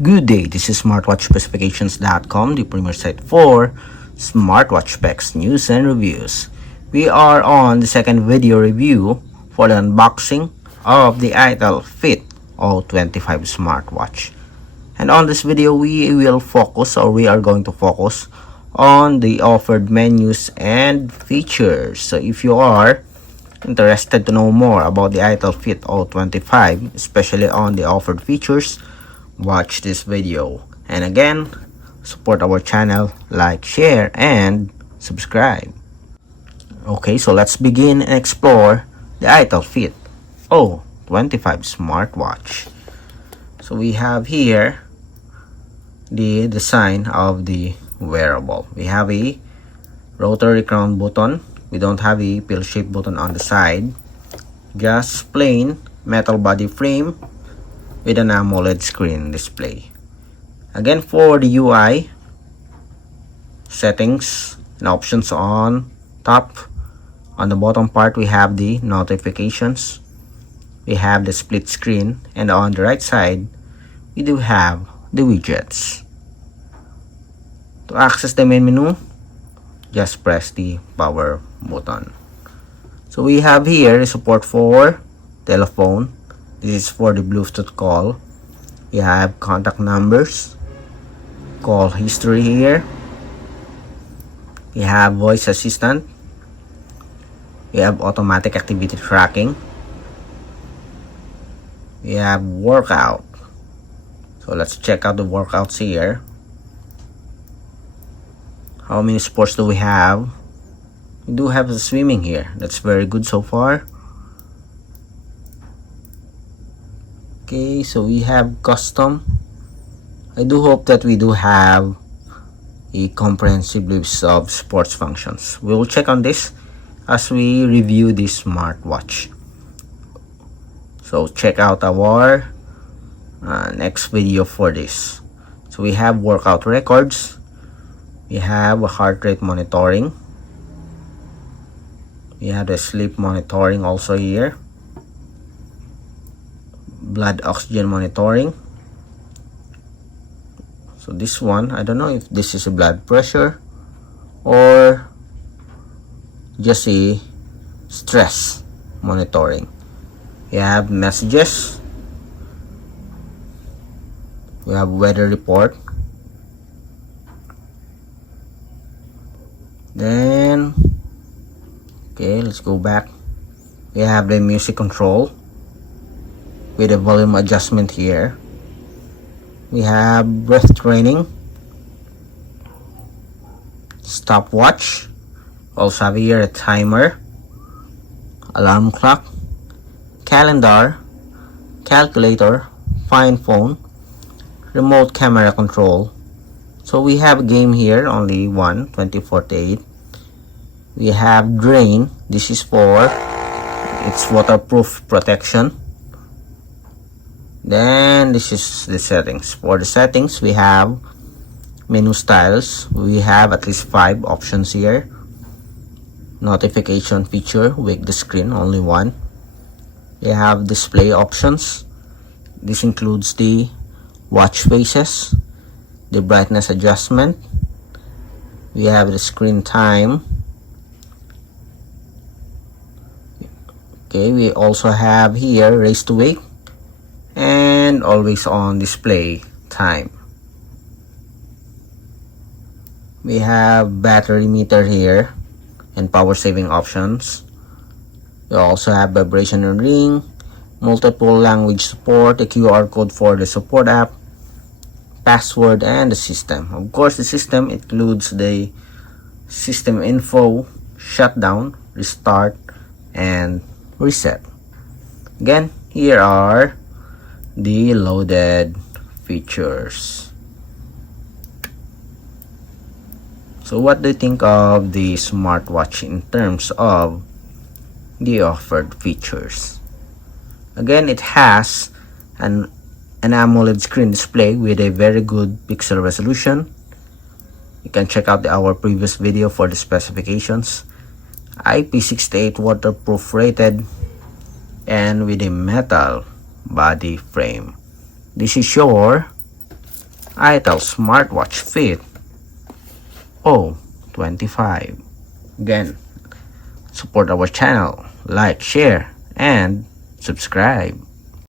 Good day, this is smartwatchspecifications.com, the premier site for smartwatch specs, news, and reviews. We are on the second video review for the unboxing of the iTel Fit O25 Smartwatch. And on this video, we are going to focus on the offered menus and features. So if you are interested to know more about the iTel Fit O25, especially on the offered features, watch this video. And again, support our channel, like, share, and subscribe. Okay, so let's begin and explore the iTel Fit O25 Smartwatch. So we have here the design of the wearable. We have a rotary crown button. We don't have a pill-shaped button on the side. Just plain metal body frame with an AMOLED screen display. Again, for the UI, settings and options on top. On the bottom part, we have the notifications. We have the split screen. And on the right side, we do have the widgets. To access the main menu, just press the power button. So we have here the support for telephone. This is for the Bluetooth call. We have contact numbers, call history here. We have voice assistant. We have automatic activity tracking. We have workout. So let's check out the workouts here. How many sports do we have? We do have the swimming here. That's very good so far. Okay, so we have custom. I do hope that we do have a comprehensive list of sports functions. We will check on this as we review this smartwatch. So check out our next video for this. So we have workout records. We have heart rate monitoring. We have the sleep monitoring also here. Blood oxygen monitoring. So this one, I don't know if this is a blood pressure or just a stress monitoring. We have messages. We have weather report. Then, okay, let's go back. We have the music control with a volume adjustment here. We have breath training, stopwatch. Also have here a timer, alarm clock, calendar, calculator, find phone, remote camera control. So we have a game here, only one, 24/8. We have drain. This is for its waterproof protection. Then this is the settings. For the settings, we have menu styles. We have at least 5 options here. Notification feature, wake the screen, only one. We have display options. This includes the watch faces, the brightness adjustment. We have the screen time. Okay, we also have here raise to wake and always on display time. We have battery meter here and power saving options. We also have vibration and ring, multiple language support, a QR code for the support app, password, and the system. Of course, the system includes the system info, shutdown, restart, and reset. Again, here are the loaded features. So what do you think of the smartwatch in terms of the offered features? Again, it has an AMOLED screen display with a very good pixel resolution. You can check out our previous video for the specifications. IP68 waterproof rated and with a metal body frame. This is your iTel Smartwatch Fit O25. Again, support our channel, like, share, and subscribe.